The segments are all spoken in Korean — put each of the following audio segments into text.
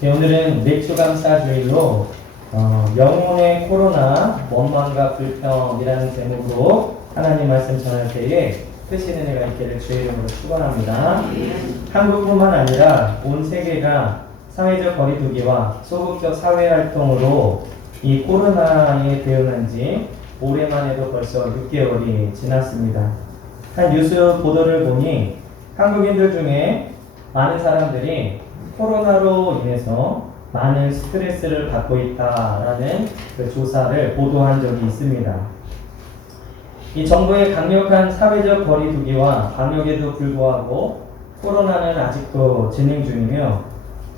네, 오늘은 맥주감사주일로 영혼의 코로나 원망과 불평이라는 제목으로 하나님 말씀 전할 때에 크신 은혜가 있기를 주의 이름으로 축원합니다. 한국뿐만 아니라 온 세계가 사회적 거리두기와 소극적 사회활동으로 이 코로나에 대응한 지 올해만 해도 벌써 6개월이 지났습니다. 한 뉴스 보도를 보니 한국인들 중에 많은 사람들이 코로나로 인해서 많은 스트레스를 받고 있다라는 그 조사를 보도한 적이 있습니다. 이 정부의 강력한 사회적 거리두기와 방역에도 불구하고 코로나는 아직도 진행 중이며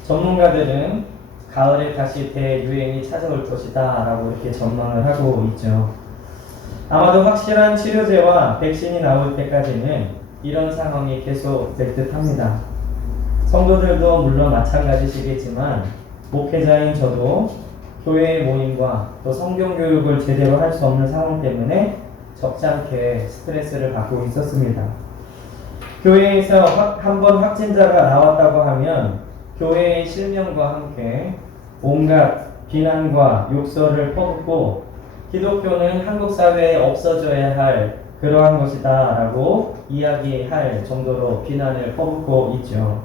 전문가들은 가을에 다시 대유행이 찾아올 것이다 라고 이렇게 전망을 하고 있죠. 아마도 확실한 치료제와 백신이 나올 때까지는 이런 상황이 계속될 듯 합니다. 성도들도 물론 마찬가지시겠지만 목회자인 저도 교회의 모임과 또 성경 교육을 제대로 할 수 없는 상황 때문에 적잖게 스트레스를 받고 있었습니다. 교회에서 한번 확진자가 나왔다고 하면 교회의 실명과 함께 온갖 비난과 욕설을 퍼붓고 기독교는 한국 사회에 없어져야 할 그러한 것이다 라고 이야기할 정도로 비난을 퍼붓고 있죠.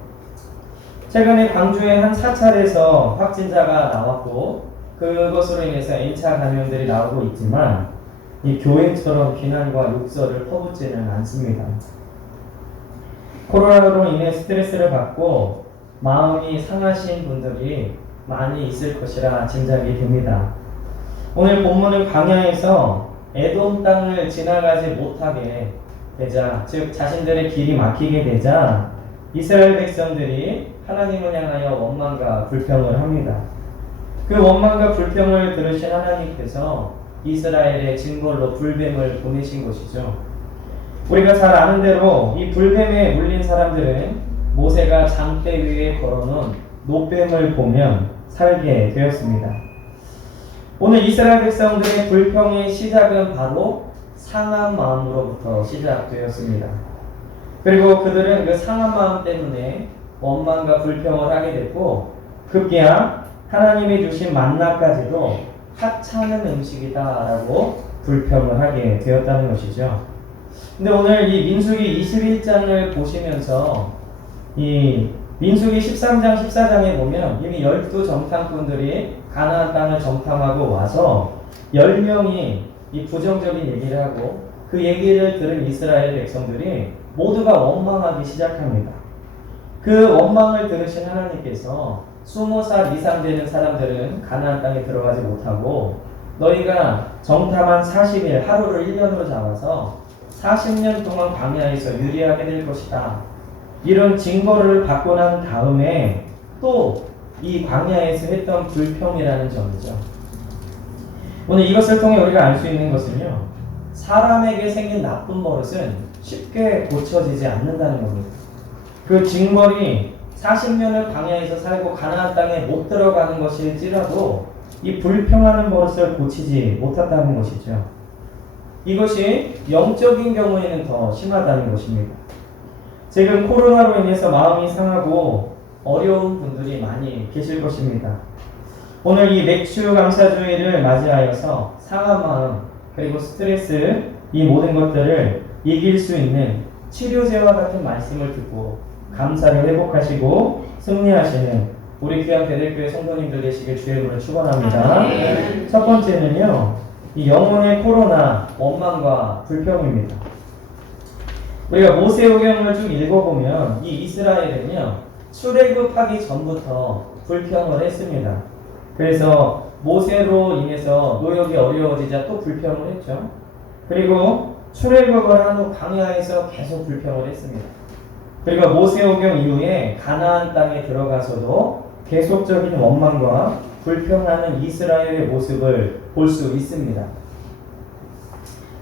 최근에 광주의 한 사찰에서 확진자가 나왔고 그것으로 인해서 N차 감염들이 나오고 있지만 이 교회처럼 비난과 욕설을 퍼붓지는 않습니다. 코로나로 인해 스트레스를 받고 마음이 상하신 분들이 많이 있을 것이라 짐작이 됩니다. 오늘 본문은 광야에서 에돔 땅을 지나가지 못하게 되자, 즉 자신들의 길이 막히게 되자 이스라엘 백성들이 하나님을 향하여 원망과 불평을 합니다. 그 원망과 불평을 들으신 하나님께서 이스라엘의 진골로 불뱀을 보내신 것이죠. 우리가 잘 아는 대로 이 불뱀에 물린 사람들은 모세가 장대 위에 걸어놓은 노뱀을 보면 살게 되었습니다. 오늘 이스라엘 백성들의 불평의 시작은 바로 상한 마음으로부터 시작되었습니다. 그리고 그들은 그 상한 마음 때문에 원망과 불평을 하게 됐고 급기야 하나님이 주신 만나까지도 하찮은 음식이다라고 불평을 하게 되었다는 것이죠. 근데 오늘 이 민수기 21장을 보시면서 이 민수기 13장 14장에 보면 이미 12정탐꾼들이 가나안 땅을 정탐하고 와서 10명이 이 부정적인 얘기를 하고 그 얘기를 들은 이스라엘 백성들이 모두가 원망하기 시작합니다. 그 원망을 들으신 하나님께서 20살 이상 되는 사람들은 가나안 땅에 들어가지 못하고 너희가 정탐한 40일 하루를 1년으로 잡아서 40년 동안 광야에서 유리하게 될 것이다. 이런 증거를 받고 난 다음에 또 이 광야에서 했던 불평이라는 점이죠. 오늘 이것을 통해 우리가 알 수 있는 것은요. 사람에게 생긴 나쁜 버릇은 쉽게 고쳐지지 않는다는 겁니다. 그 징벌이 40년을 광야에서 살고 가나안 땅에 못 들어가는 것일지라도 이 불평하는 버릇을 고치지 못했다는 것이죠. 이것이 영적인 경우에는 더 심하다는 것입니다. 지금 코로나로 인해서 마음이 상하고 어려운 분들이 많이 계실 것입니다. 오늘 이 맥주 감사주의를 맞이하여서 상한 마음 그리고 스트레스 이 모든 것들을 이길 수 있는 치료제와 같은 말씀을 듣고 감사를 회복하시고 승리하시는 우리 귀한 베델교회 성도님들 되시길 주의 이름으로 축원합니다. 첫 번째는요, 이 영혼의 코로나 원망과 불평입니다. 우리가 모세오경을 쭉 읽어보면 이 이스라엘은요 출애굽하기 전부터 불평을 했습니다. 그래서 모세로 인해서 노역이 어려워지자 또 불평을 했죠. 그리고 출애굽을 한 후 광야에서 계속 불평을 했습니다. 그리고 모세오경 이후에 가나안 땅에 들어가서도 계속적인 원망과 불평하는 이스라엘의 모습을 볼 수 있습니다.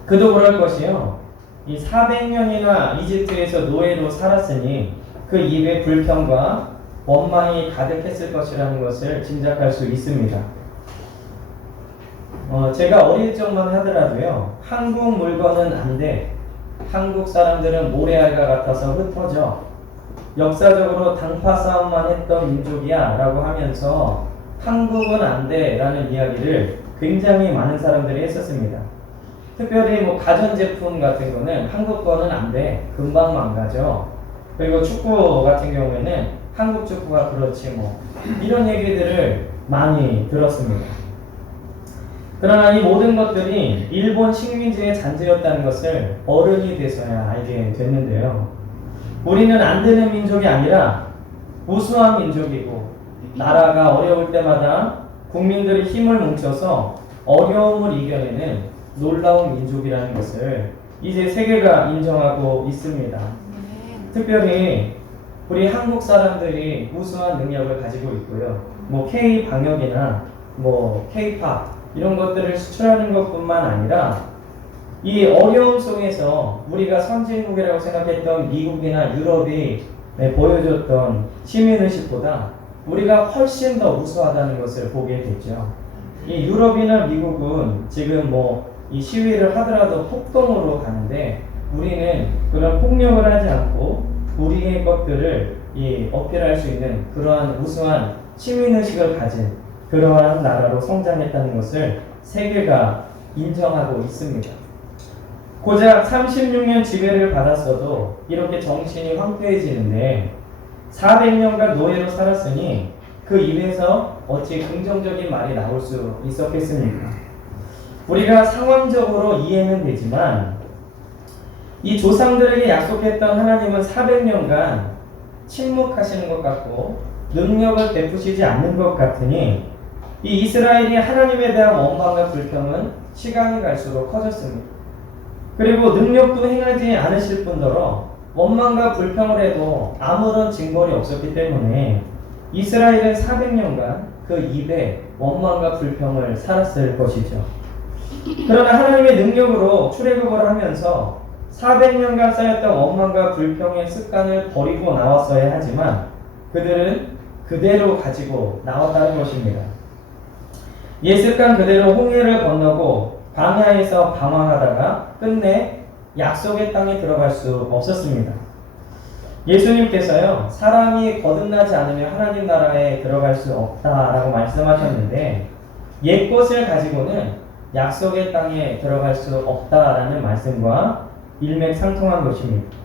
그도 그럴 것이요. 이 400년이나 이집트에서 노예로 살았으니 그 입에 불평과 원망이 가득했을 것이라는 것을 짐작할 수 있습니다. 제가 어릴 적만 하더라도요. 한국 물건은 안 돼. 한국 사람들은 모래알과 같아서 흩어져. 역사적으로 당파 싸움만 했던 민족이야 라고 하면서 한국은 안 돼 라는 이야기를 굉장히 많은 사람들이 했었습니다. 특별히 뭐 가전제품 같은 거는 한국 거는 안 돼. 금방 망가져. 그리고 축구 같은 경우에는 한국 축구가 그렇지 뭐. 이런 얘기들을 많이 들었습니다. 그러나 이 모든 것들이 일본 식민지의 잔재였다는 것을 어른이 돼서야 알게 됐는데요. 우리는 안 되는 민족이 아니라 우수한 민족이고 나라가 어려울 때마다 국민들이 힘을 뭉쳐서 어려움을 이겨내는 놀라운 민족이라는 것을 이제 세계가 인정하고 있습니다. 특별히 우리 한국 사람들이 우수한 능력을 가지고 있고요. 뭐 K 방역이나 뭐 K-팝 이런 것들을 수출하는 것뿐만 아니라 이 어려움 속에서 우리가 선진국이라고 생각했던 미국이나 유럽이 보여줬던 시민의식보다 우리가 훨씬 더 우수하다는 것을 보게 됐죠. 이 유럽이나 미국은 지금 뭐 이 시위를 하더라도 폭동으로 가는데 우리는 그런 폭력을 하지 않고 우리의 것들을 어필할 수 있는 그러한 우수한 시민의식을 가진 그러한 나라로 성장했다는 것을 세계가 인정하고 있습니다. 고작 36년 지배를 받았어도 이렇게 정신이 황폐해지는데 400년간 노예로 살았으니 그 입에서 어찌 긍정적인 말이 나올 수 있었겠습니까? 우리가 상황적으로 이해는 되지만 이 조상들에게 약속했던 하나님은 400년간 침묵하시는 것 같고 능력을 베푸시지 않는 것 같으니 이 이스라엘이 하나님에 대한 원망과 불평은 시간이 갈수록 커졌습니다. 그리고 능력도 행하지 않으실 뿐더러 원망과 불평을 해도 아무런 징벌이 없었기 때문에 이스라엘은 400년간 그 입에 원망과 불평을 살았을 것이죠. 그러나 하나님의 능력으로 출애굽을 하면서 400년간 쌓였던 원망과 불평의 습관을 버리고 나왔어야 하지만 그들은 그대로 가지고 나왔다는 것입니다. 옛 습관 그대로 홍해를 건너고 광야에서 방황하다가 끝내 약속의 땅에 들어갈 수 없었습니다. 예수님께서요, 사람이 거듭나지 않으면 하나님 나라에 들어갈 수 없다라고 말씀하셨는데 옛 것을 가지고는 약속의 땅에 들어갈 수 없다라는 말씀과 일맥상통한 것입니다.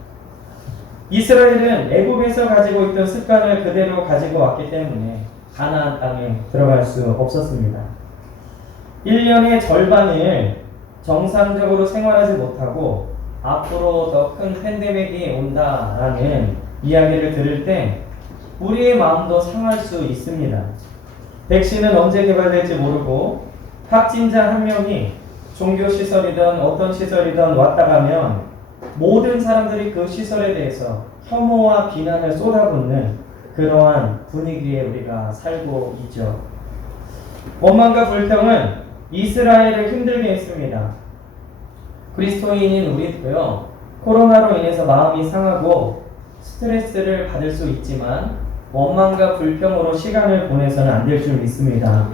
이스라엘은 애굽에서 가지고 있던 습관을 그대로 가지고 왔기 때문에 가나안 땅에 들어갈 수 없었습니다. 1년의 절반을 정상적으로 생활하지 못하고 앞으로 더 큰 팬데믹이 온다라는 이야기를 들을 때 우리의 마음도 상할 수 있습니다. 백신은 언제 개발될지 모르고 확진자 한 명이 종교시설이든 어떤 시설이든 왔다 가면 모든 사람들이 그 시설에 대해서 혐오와 비난을 쏟아붓는 그러한 분위기에 우리가 살고 있죠. 원망과 불평은 이스라엘을 힘들게 했습니다. 그리스도인인 우리도요, 코로나로 인해서 마음이 상하고 스트레스를 받을 수 있지만 원망과 불평으로 시간을 보내서는 안 될 줄 믿습니다.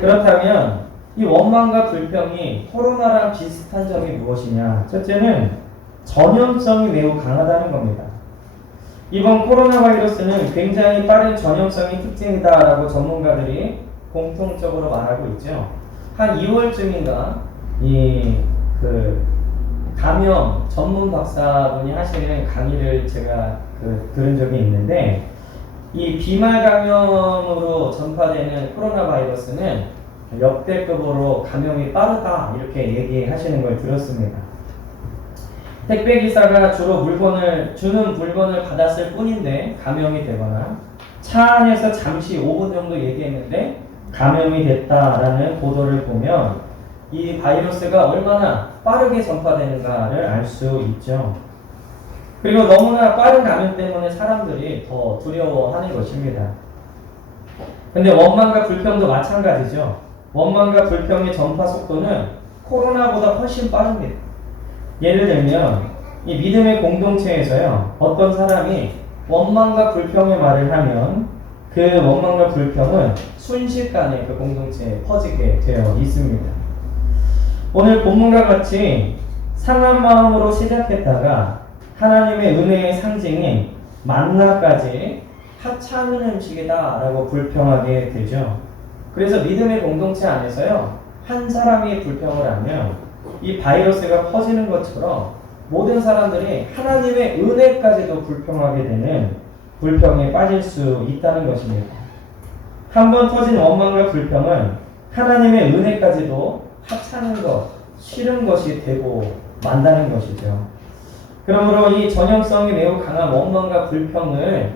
그렇다면 이 원망과 불평이 코로나랑 비슷한 점이 무엇이냐? 첫째는 전염성이 매우 강하다는 겁니다. 이번 코로나 바이러스는 굉장히 빠른 전염성이 특징이다라고 전문가들이 공통적으로 말하고 있죠. 한 2월쯤인가 감염 전문 박사분이 하시는 강의를 제가 들은 적이 있는데 이 비말 감염으로 전파되는 코로나 바이러스는 역대급으로 감염이 빠르다 이렇게 얘기하시는 걸 들었습니다. 택배기사가 주로 주는 물건을 받았을 뿐인데 감염이 되거나 차 안에서 잠시 5분 정도 얘기했는데 감염이 됐다라는 보도를 보면 이 바이러스가 얼마나 빠르게 전파되는가를 알 수 있죠. 그리고 너무나 빠른 감염 때문에 사람들이 더 두려워하는 것입니다. 근데 원망과 불평도 마찬가지죠. 원망과 불평의 전파 속도는 코로나보다 훨씬 빠릅니다. 예를 들면 이 믿음의 공동체에서요, 어떤 사람이 원망과 불평의 말을 하면 그 원망과 불평은 순식간에 그 공동체에 퍼지게 되어 있습니다. 오늘 본문과 같이 상한 마음으로 시작했다가 하나님의 은혜의 상징인 만나까지 하찮은 음식이다라고 불평하게 되죠. 그래서 믿음의 공동체 안에서요, 한 사람이 불평을 하면 이 바이러스가 퍼지는 것처럼 모든 사람들이 하나님의 은혜까지도 불평하게 되는 불평에 빠질 수 있다는 것입니다. 한번 터진 원망과 불평은 하나님의 은혜까지도 하찮은 것, 싫은 것이 되고 만다는 것이죠. 그러므로 이 전염성이 매우 강한 원망과 불평을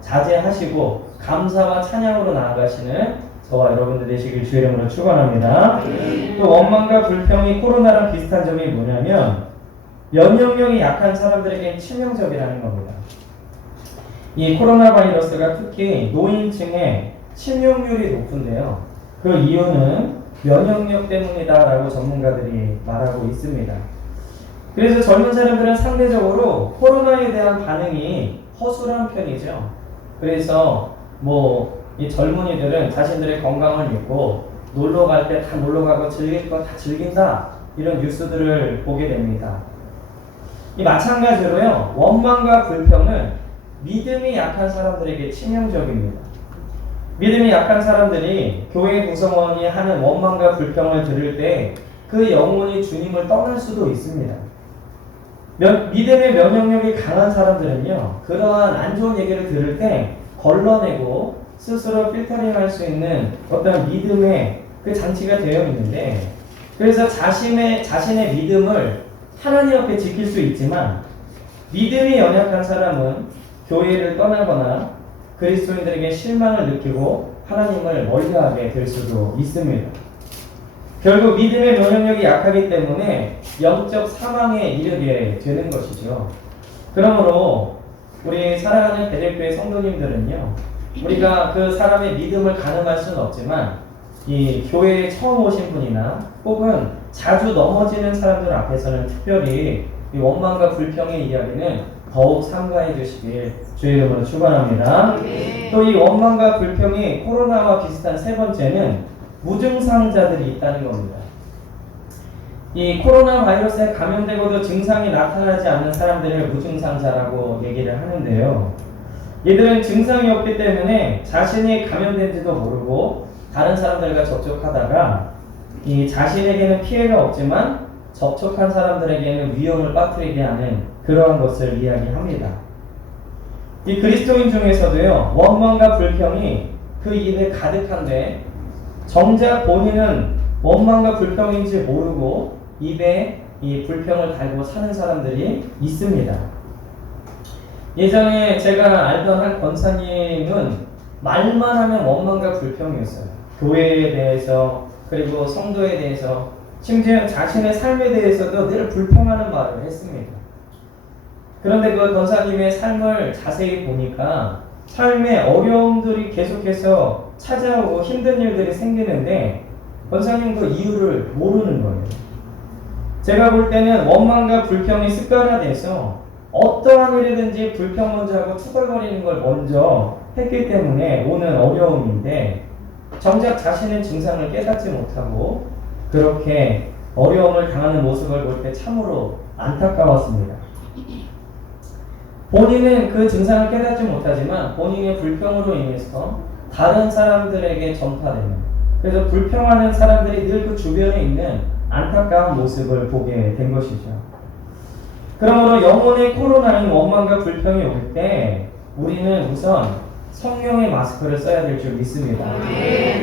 자제하시고 감사와 찬양으로 나아가시는 저와 여러분들 되시길 주의 이름으로 축원합니다. 또 원망과 불평이 코로나랑 비슷한 점이 뭐냐면 면역력이 약한 사람들에게 치명적이라는 겁니다. 이 코로나 바이러스가 특히 노인층에 치명률이 높은데요. 그 이유는 면역력 때문이다라고 전문가들이 말하고 있습니다. 그래서 젊은 사람들은 상대적으로 코로나에 대한 반응이 허술한 편이죠. 그래서 이 젊은이들은 자신들의 건강을 믿고 놀러 갈 때 다 놀러 가고 즐길 거 다 즐긴다, 이런 뉴스들을 보게 됩니다. 이 마찬가지로요, 원망과 불평은 믿음이 약한 사람들에게 치명적입니다. 믿음이 약한 사람들이 교회 구성원이 하는 원망과 불평을 들을 때 그 영혼이 주님을 떠날 수도 있습니다. 믿음의 면역력이 강한 사람들은요, 그러한 안 좋은 얘기를 들을 때 걸러내고 스스로 필터링할 수 있는 어떤 믿음의 그 장치가 되어 있는데, 그래서 자신의 믿음을 하나님 앞에 지킬 수 있지만 믿음이 연약한 사람은 교회를 떠나거나 그리스도인들에게 실망을 느끼고 하나님을 멀리하게 될 수도 있습니다. 결국 믿음의 면역력이 약하기 때문에 영적 사망에 이르게 되는 것이죠. 그러므로 우리 사랑하는 베델교회 성도님들은요, 우리가 그 사람의 믿음을 가늠할 수는 없지만 이 교회에 처음 오신 분이나 혹은 자주 넘어지는 사람들 앞에서는 특별히 이 원망과 불평의 이야기는 더욱 삼가해 주시길 주의 이름으로 축원합니다. 또 이 원망과 불평이 코로나와 비슷한 세 번째는 무증상자들이 있다는 겁니다. 이 코로나 바이러스에 감염되고도 증상이 나타나지 않는 사람들을 무증상자라고 얘기를 하는데요. 이들은 증상이 없기 때문에 자신이 감염된지도 모르고 다른 사람들과 접촉하다가 이 자신에게는 피해가 없지만 접촉한 사람들에게는 위험을 빠뜨리게 하는 그러한 것을 이야기합니다. 이 그리스도인 중에서도요, 원망과 불평이 그 입에 가득한데 정작 본인은 원망과 불평인지 모르고 입에 이 불평을 달고 사는 사람들이 있습니다. 예전에 제가 알던 한 권사님은 말만 하면 원망과 불평이었어요. 교회에 대해서, 그리고 성도에 대해서, 심지어 자신의 삶에 대해서도 늘 불평하는 말을 했습니다. 그런데 그 권사님의 삶을 자세히 보니까 삶의 어려움들이 계속해서 찾아오고 힘든 일들이 생기는데 권사님 그 이유를 모르는 거예요. 제가 볼 때는 원망과 불평이 습관화돼서 어떠한 일이든지 불평 먼저 하고 투덜거리는 걸 먼저 했기 때문에 오는 어려움인데, 정작 자신의 증상을 깨닫지 못하고 그렇게 어려움을 당하는 모습을 볼 때 참으로 안타까웠습니다. 본인은 그 증상을 깨닫지 못하지만 본인의 불평으로 인해서 다른 사람들에게 전파되는, 그래서 불평하는 사람들이 늘 그 주변에 있는 안타까운 모습을 보게 된 것이죠. 그러므로 영혼의 코로나인 원망과 불평이 올 때 우리는 우선 성령의 마스크를 써야 될 줄 믿습니다.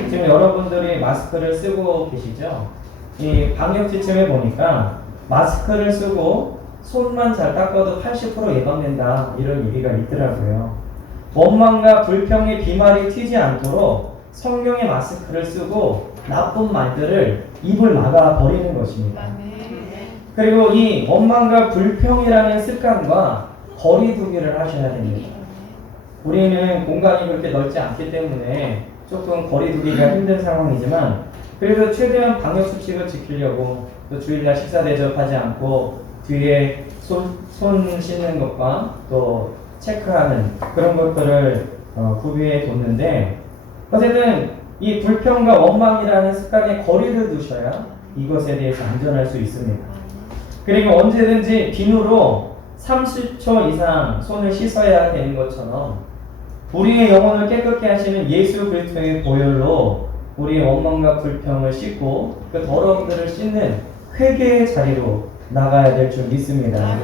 지금 여러분들이 마스크를 쓰고 계시죠? 이 방역 지침에 보니까 마스크를 쓰고 손만 잘 닦아도 80% 예방된다, 이런 얘기가 있더라고요. 원망과 불평의 비말이 튀지 않도록 성령의 마스크를 쓰고 나쁜 말들을 입을 막아 버리는 것입니다. 그리고 이 원망과 불평이라는 습관과 거리두기를 하셔야 됩니다. 우리는 공간이 그렇게 넓지 않기 때문에 조금 거리두기가 힘든 상황이지만, 그래도 최대한 방역 수칙을 지키려고 또 주일날 식사 대접하지 않고 뒤에 손 씻는 것과 또 체크하는 그런 것들을 구비해 뒀는데, 어쨌든 이 불평과 원망이라는 습관에 거리를 두셔야 이것에 대해서 안전할 수 있습니다. 그리고 언제든지 비누로 30초 이상 손을 씻어야 되는 것처럼 우리의 영혼을 깨끗게 하시는 예수 그리스도의 보혈로 우리의 원망과 불평을 씻고 그 더러움들을 씻는 회개의 자리로 나가야 될 줄 믿습니다.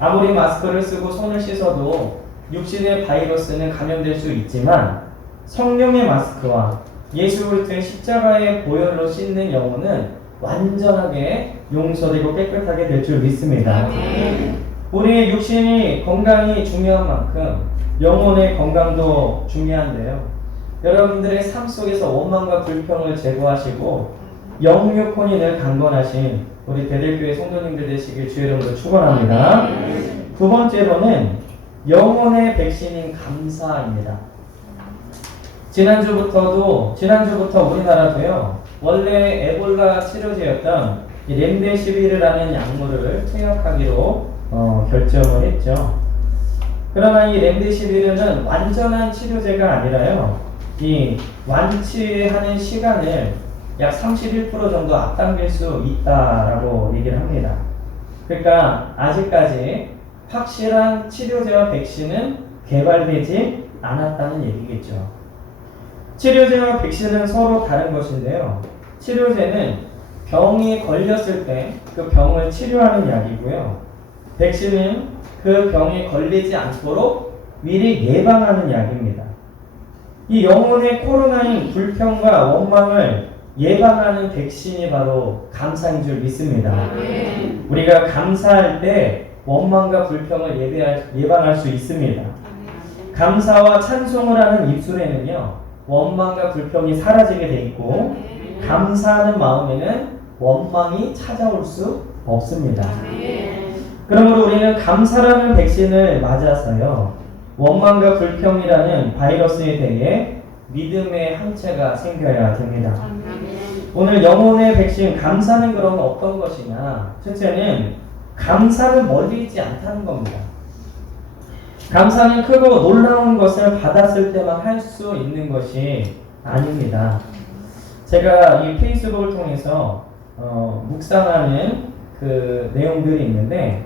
아무리 마스크를 쓰고 손을 씻어도 육신의 바이러스는 감염될 수 있지만 성령의 마스크와 예수 그리스도의 십자가의 보혈로 씻는 영혼은 완전하게 용서되고 깨끗하게 될 줄 믿습니다. 우리의 육신이 건강이 중요한 만큼 영혼의 건강도 중요한데요. 여러분들의 삶 속에서 원망과 불평을 제거하시고 영육 혼인을 강건하신 우리 베델교회 성도님들 되시길 주의 이름으로 축원합니다. 두 번째로는 영혼의 백신인 감사입니다. 지난주부터 우리나라도요, 원래 에볼라 치료제였던 렘데시비르라는 약물을 투약하기로 결정을 했죠. 그러나 이 렘데시비르는 완전한 치료제가 아니라요, 이 완치하는 시간을 약 31% 정도 앞당길 수 있다라고 얘기를 합니다. 그러니까 아직까지 확실한 치료제와 백신은 개발되지 않았다는 얘기겠죠. 치료제와 백신은 서로 다른 것인데요. 치료제는 병이 걸렸을 때 그 병을 치료하는 약이고요. 백신은 그 병에 걸리지 않도록 미리 예방하는 약입니다. 이 영혼의 코로나인 불평과 원망을 예방하는 백신이 바로 감사인 줄 믿습니다. 우리가 감사할 때 원망과 불평을 예방할 수 있습니다. 감사와 찬송을 하는 입술에는요, 원망과 불평이 사라지게 돼 있고 감사하는 마음에는 원망이 찾아올 수 없습니다. 그러므로 우리는 감사라는 백신을 맞아서요, 원망과 불평이라는 바이러스에 대해 믿음의 항체가 생겨야 됩니다. 오늘 영혼의 백신 감사는 그러면 어떤 것이냐? 첫째는 감사는 멀리 있지 않다는 겁니다. 감사는 크고 놀라운 것을 받았을 때만 할 수 있는 것이 아닙니다. 제가 이 페이스북을 통해서 묵상하는 그 내용들이 있는데,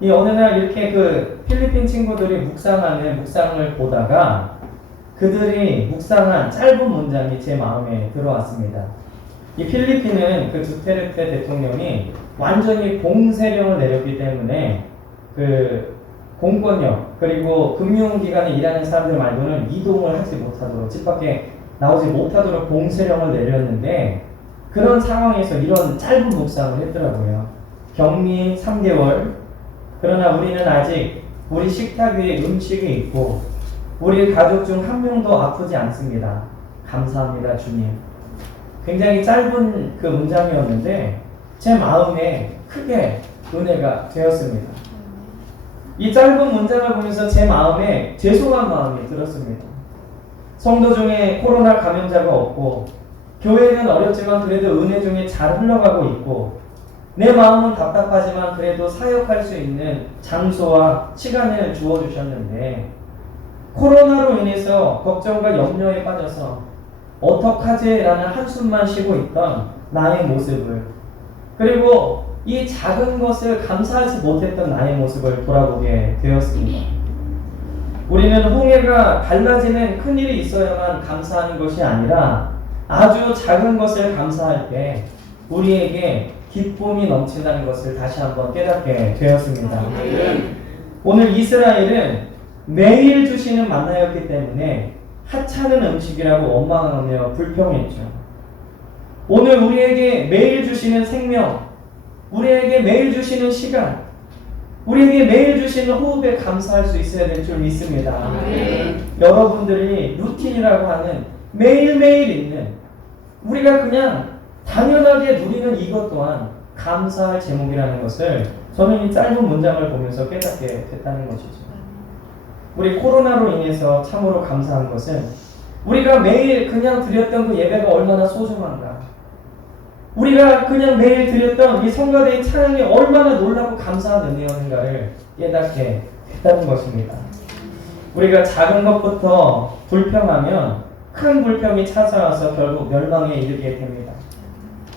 이 어느 날 이렇게 그 필리핀 친구들이 묵상을 보다가 그들이 묵상한 짧은 문장이 제 마음에 들어왔습니다. 이 필리핀은 그 두테르테 대통령이 완전히 봉쇄령을 내렸기 때문에 그 공권력 그리고 금융기관에 일하는 사람들 말고는 이동을 하지 못하도록, 집 밖에 나오지 못하도록 봉쇄령을 내렸는데, 그런 상황에서 이런 짧은 묵상을 했더라고요. 격리 3개월. 그러나 우리는 아직 우리 식탁 위에 음식이 있고 우리 가족 중 한 명도 아프지 않습니다. 감사합니다, 주님. 굉장히 짧은 그 문장이었는데 제 마음에 크게 은혜가 되었습니다. 이 짧은 문장을 보면서 제 마음에 죄송한 마음이 들었습니다. 성도 중에 코로나 감염자가 없고 교회는 어렵지만 그래도 은혜 중에 잘 흘러가고 있고 내 마음은 답답하지만 그래도 사역할 수 있는 장소와 시간을 주어주셨는데, 코로나로 인해서 걱정과 염려에 빠져서 어떡하지? 라는 한숨만 쉬고 있던 나의 모습을, 그리고 이 작은 것을 감사하지 못했던 나의 모습을 돌아보게 되었습니다. 우리는 홍해가 갈라지는 큰일이 있어야만 감사하는 것이 아니라 아주 작은 것을 감사할 때 우리에게 기쁨이 넘친다는 것을 다시 한번 깨닫게 되었습니다. 오늘 이스라엘은 매일 주시는 만나였기 때문에 하찮은 음식이라고 원망하며 불평했죠. 오늘 우리에게 매일 주시는 생명, 우리에게 매일 주시는 시간, 우리에게 매일 주시는 호흡에 감사할 수 있어야 될 줄 믿습니다. 여러분들이 루틴이라고 하는 매일매일 있는, 우리가 그냥 당연하게 누리는 이것 또한 감사할 제목이라는 것을 저는 이 짧은 문장을 보면서 깨닫게 됐다는 것이죠. 우리 코로나로 인해서 참으로 감사한 것은 우리가 매일 그냥 드렸던 그 예배가 얼마나 소중한가, 우리가 그냥 매일 드렸던 이 성가대의 찬양이 얼마나 놀라고 감사한 은혜였는가를 깨닫게 됐다는 것입니다. 우리가 작은 것부터 불평하면 큰 불평이 찾아와서 결국 멸망에 이르게 됩니다.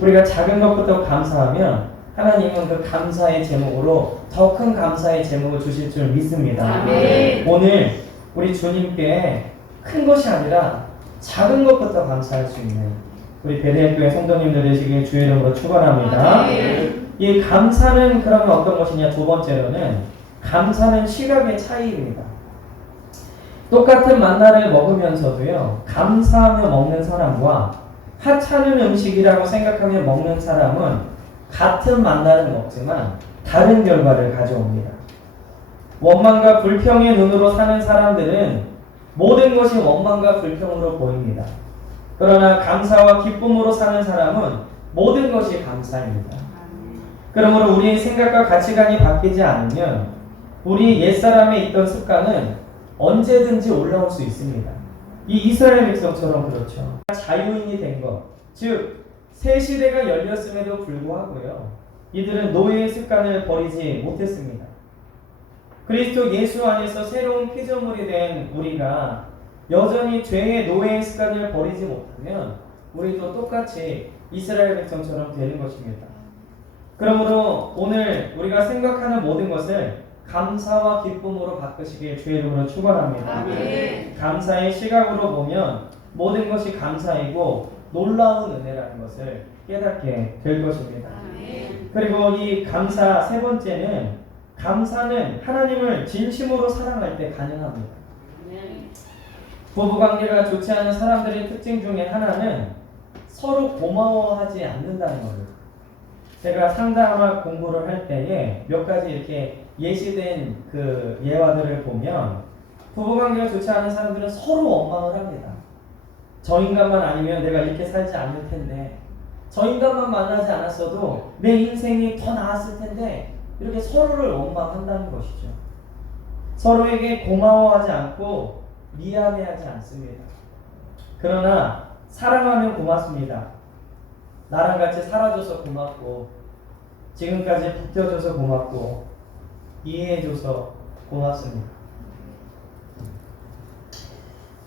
우리가 작은 것부터 감사하면 하나님은 그 감사의 제목으로 더 큰 감사의 제목을 주실 줄 믿습니다. 아멘. 오늘 우리 주님께 큰 것이 아니라 작은 것부터 감사할 수 있는 우리 베델교회 성도님들 되시길 주의 이름으로 축원합니다. 이 감사는 그러면 어떤 것이냐? 두 번째로는 감사는 시각의 차이입니다. 똑같은 만나를 먹으면서도요, 감사하며 먹는 사람과 하찮은 음식이라고 생각하며 먹는 사람은 같은 만나를 먹지만 다른 결과를 가져옵니다. 원망과 불평의 눈으로 사는 사람들은 모든 것이 원망과 불평으로 보입니다. 그러나 감사와 기쁨으로 사는 사람은 모든 것이 감사입니다. 그러므로 우리의 생각과 가치관이 바뀌지 않으면 우리 옛사람에 있던 습관은 언제든지 올라올 수 있습니다. 이 이스라엘 백성처럼 그렇죠. 자유인이 된 것, 즉 새 시대가 열렸음에도 불구하고요, 이들은 노예의 습관을 버리지 못했습니다. 그리스도 예수 안에서 새로운 피조물이 된 우리가 여전히 죄의 노예의 습관을 버리지 못하면 우리도 똑같이 이스라엘 백성처럼 되는 것입니다. 그러므로 오늘 우리가 생각하는 모든 것을 감사와 기쁨으로 바꾸시길 주의 이름으로 축원합니다. 아멘. 감사의 시각으로 보면 모든 것이 감사이고 놀라운 은혜라는 것을 깨닫게 될 것입니다. 아멘. 그리고 이 감사 세 번째는, 감사는 하나님을 진심으로 사랑할 때 가능합니다. 부부관계가 좋지 않은 사람들의 특징 중에 하나는 서로 고마워하지 않는다는 거예요. 제가 상담학 공부를 할 때에 몇 가지 이렇게 예시된 그 예화들을 보면 부부관계가 좋지 않은 사람들은 서로 원망을 합니다. 저 인간만 아니면 내가 이렇게 살지 않을 텐데, 저 인간만 만나지 않았어도 내 인생이 더 나았을 텐데, 이렇게 서로를 원망한다는 것이죠. 서로에게 고마워하지 않고 미안해하지 않습니다. 그러나 사랑하면 고맙습니다. 나랑 같이 살아줘서 고맙고, 지금까지 붙여줘서 고맙고, 이해해줘서 고맙습니다.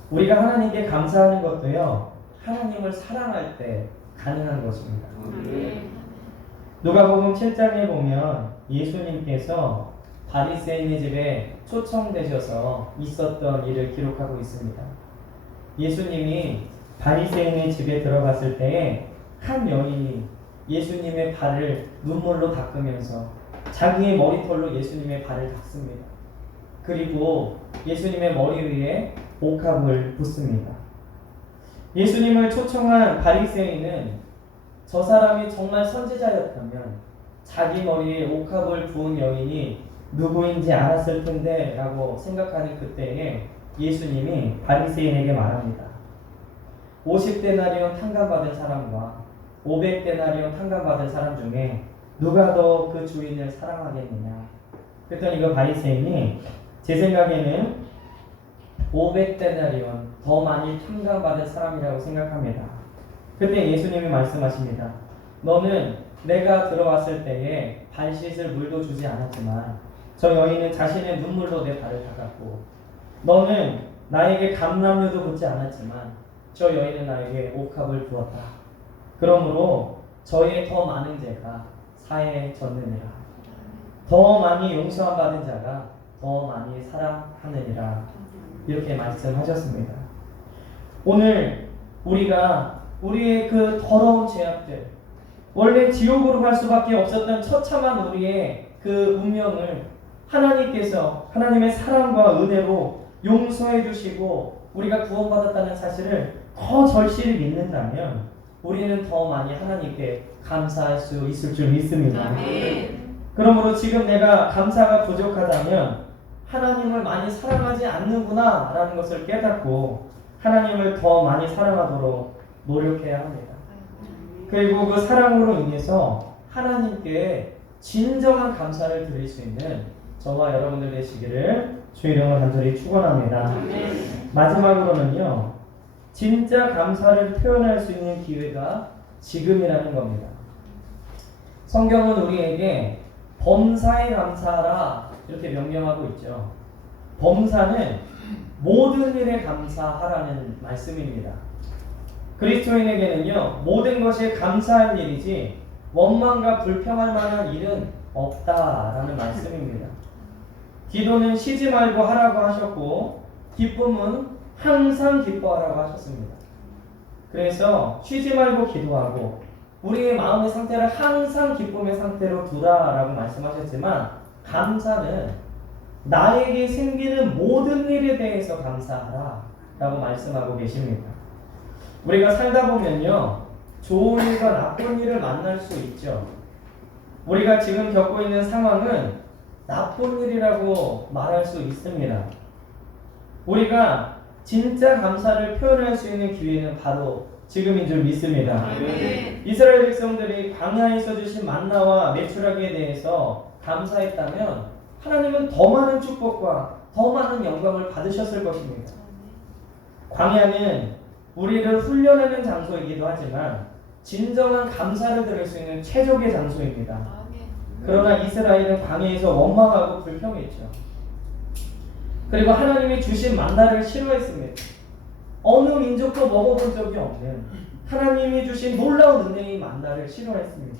우리가 하나님께 감사하는 것도요, 하나님을 사랑할 때 가능한 것입니다. 누가복음 7장에 보면 예수님께서 바리새인의 집에 초청되셔서 있었던 일을 기록하고 있습니다. 예수님이 바리새인의 집에 들어갔을 때에 한 여인이 예수님의 발을 눈물로 닦으면서 자기의 머리털로 예수님의 발을 닦습니다. 그리고 예수님의 머리 위에 옥합을 붓습니다. 예수님을 초청한 바리새인은 저 사람이 정말 선지자였다면 자기 머리에 옥합을 부은 여인이 누구인지 알았을 텐데 라고 생각하는 그때에 예수님이 바리새인에게 말합니다. 50데나리온 탕감받은 사람과 500데나리온 탕감받은 사람 중에 누가 더 그 주인을 사랑하겠느냐. 그랬더니 그 바리새인이 제 생각에는 500데나리온 더 많이 탕감받은 사람이라고 생각합니다. 그때 예수님이 말씀하십니다. 너는 내가 들어왔을 때에 발 씻을 물도 주지 않았지만 저 여인은 자신의 눈물로 내 발을 닦았고, 너는 나에게 감람유도 붓지 않았지만 저 여인은 나에게 옥합을 부었다. 그러므로 저의 더 많은 죄가 사해졌느니라. 더 많이 용서함 받은 자가 더 많이 사랑하느니라. 이렇게 말씀하셨습니다. 오늘 우리가 우리의 그 더러운 죄악들, 원래 지옥으로 갈 수밖에 없었던 처참한 우리의 그 운명을 하나님께서 하나님의 사랑과 은혜로 용서해 주시고 우리가 구원받았다는 사실을 더 절실히 믿는다면 우리는 더 많이 하나님께 감사할 수 있을 줄 믿습니다. 그러므로 지금 내가 감사가 부족하다면 하나님을 많이 사랑하지 않는구나 라는 것을 깨닫고 하나님을 더 많이 사랑하도록 노력해야 합니다. 그리고 그 사랑으로 인해서 하나님께 진정한 감사를 드릴 수 있는 저와 여러분들 되시기를 주의 이름으로 간절히 축원합니다. 마지막으로는요, 진짜 감사를 표현할 수 있는 기회가 지금이라는 겁니다. 성경은 우리에게 범사에 감사하라 이렇게 명령하고 있죠. 범사는 모든 일에 감사하라는 말씀입니다. 그리스도인에게는요, 모든 것이 감사할 일이지 원망과 불평할 만한 일은 없다라는 말씀입니다. 기도는 쉬지 말고 하라고 하셨고 기쁨은 항상 기뻐하라고 하셨습니다. 그래서 쉬지 말고 기도하고 우리의 마음의 상태를 항상 기쁨의 상태로 두라라고 말씀하셨지만 감사는 나에게 생기는 모든 일에 대해서 감사하라 라고 말씀하고 계십니다. 우리가 살다 보면요, 좋은 일과 나쁜 일을 만날 수 있죠. 우리가 지금 겪고 있는 상황은 나쁜 일이라고 말할 수 있습니다. 우리가 진짜 감사를 표현할 수 있는 기회는 바로 지금인 줄 믿습니다. 이스라엘 백성들이 광야에서 주신 만나와 메추라기에 대해서 감사했다면 하나님은 더 많은 축복과 더 많은 영광을 받으셨을 것입니다. 광야는 우리를 훈련하는 장소이기도 하지만 진정한 감사를 드릴 수 있는 최적의 장소입니다. 그러나 이스라엘은 광야에서 원망하고 불평했죠. 그리고 하나님이 주신 만나를 싫어했습니다. 어느 민족도 먹어본 적이 없는 하나님이 주신 놀라운 은혜의 만나를 싫어했습니다.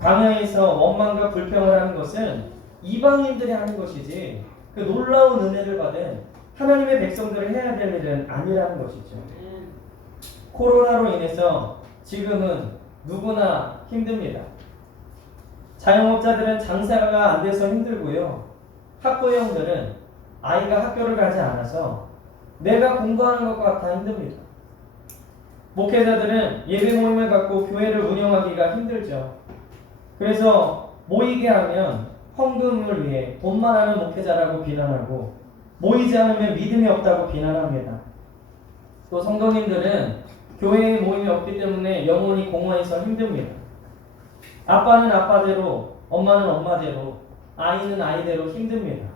광야에서 원망과 불평을 하는 것은 이방인들이 하는 것이지 그 놀라운 은혜를 받은 하나님의 백성들을 해야 될 일은 아니라는 것이죠. 코로나로 인해서 지금은 누구나 힘듭니다. 자영업자들은 장사가 안 돼서 힘들고요. 학부형들은 아이가 학교를 가지 않아서 내가 공부하는 것과 같아 힘듭니다. 목회자들은 예배 모임을 갖고 교회를 운영하기가 힘들죠. 그래서 모이게 하면 헌금을 위해 돈만 하는 목회자라고 비난하고 모이지 않으면 믿음이 없다고 비난합니다. 또 성도님들은 교회에 모임이 없기 때문에 영혼이 공허해서 힘듭니다. 아빠는 아빠대로, 엄마는 엄마대로, 아이는 아이대로 힘듭니다.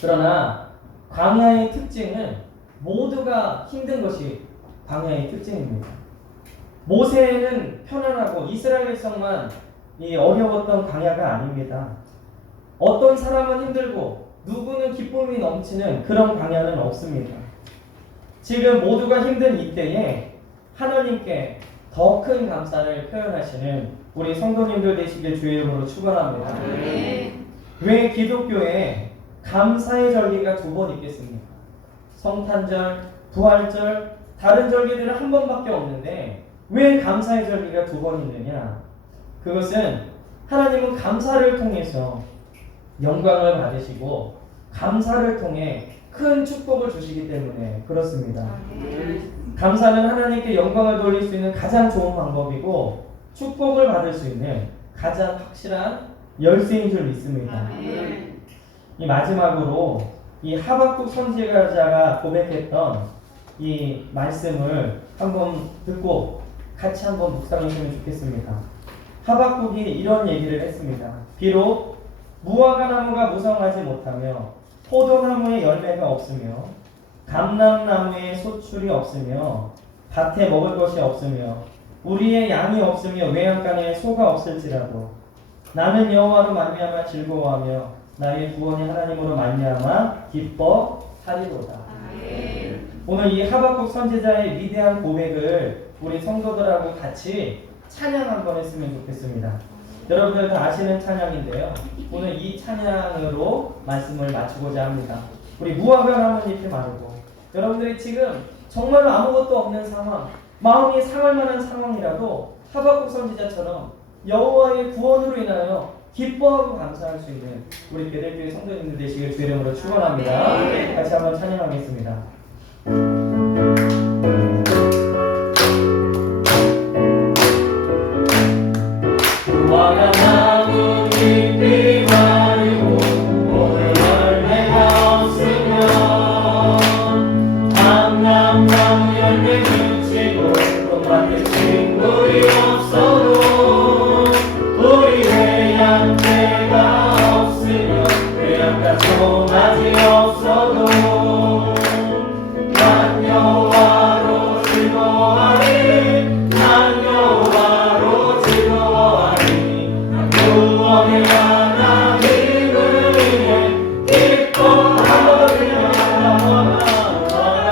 그러나 광야의 특징은 모두가 힘든 것이 광야의 특징입니다. 모세는 편안하고 이스라엘 백성만 이 어려웠던 광야가 아닙니다. 어떤 사람은 힘들고 누구는 기쁨이 넘치는 그런 광야는 없습니다. 지금 모두가 힘든 이때에 하나님께 더 큰 감사를 표현하시는 우리 성도님들 되시길 주의 이름으로 축원합니다. 왜 기독교에 감사의 절기가 2번 있겠습니까? 성탄절, 부활절, 다른 절기들은 한 번밖에 없는데 왜 감사의 절기가 2번 있느냐? 그것은 하나님은 감사를 통해서 영광을 받으시고 감사를 통해 큰 축복을 주시기 때문에 그렇습니다. 감사는 하나님께 영광을 돌릴 수 있는 가장 좋은 방법이고 축복을 받을 수 있는 가장 확실한 열쇠인 줄 믿습니다. 이 마지막으로 이 하박국 선지자가 고백했던 이 말씀을 한번 듣고 같이 한번 묵상했으면 좋겠습니다. 하박국이 이런 얘기를 했습니다. 비록 무화과 나무가 무성하지 못하며 포도나무에 열매가 없으며 감람나무에 소출이 없으며 밭에 먹을 것이 없으며 우리의 양이 없으며 외양간에 소가 없을지라도 나는 여호와로 말미암아 즐거워하며 나의 구원의 하나님으로 말미암아 기뻐하리로다. 오늘 이 하박국 선지자의 위대한 고백을 우리 성도들하고 같이 찬양 한번 했으면 좋겠습니다. 여러분들 다 아시는 찬양인데요. 오늘 이 찬양으로 말씀을 마치고자 합니다. 우리 무화과 나뭇잎이 마르고 여러분들이 지금 정말로 아무것도 없는 상황, 마음이 상할 만한 상황이라도 하박국 선지자처럼 여호와의 구원으로 인하여 기뻐하고 감사할 수 있는 우리 베델교회 성도님들 되시길 주의 이름으로 축원합니다. 같이 한번 찬양하겠습니다. 무화과 나뭇잎이 마르고 오늘 열매가 없으며 감람나무 열매 그치고 똥밭에 식물이 없어도 우리 외양대가 없으며 외양간 송아지 없어도 난 여호와로 즐거워하리 난 여호와로 즐거워하리 난 구원의 하나님을 위해 기뻐하리라.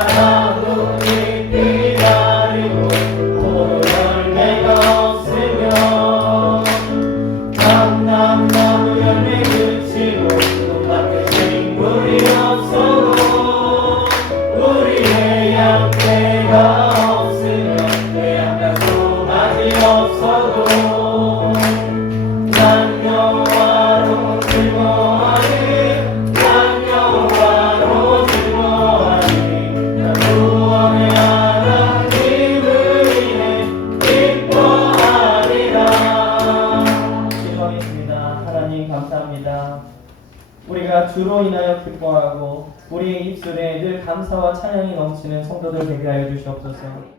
나뭇잎이 가리고 포도 열매가 없으며 감사합니다. 우리가 주로 인하여 기뻐하고 우리의 입술에 늘 감사와 찬양이 넘치는 성도들 되게 하여 주시옵소서.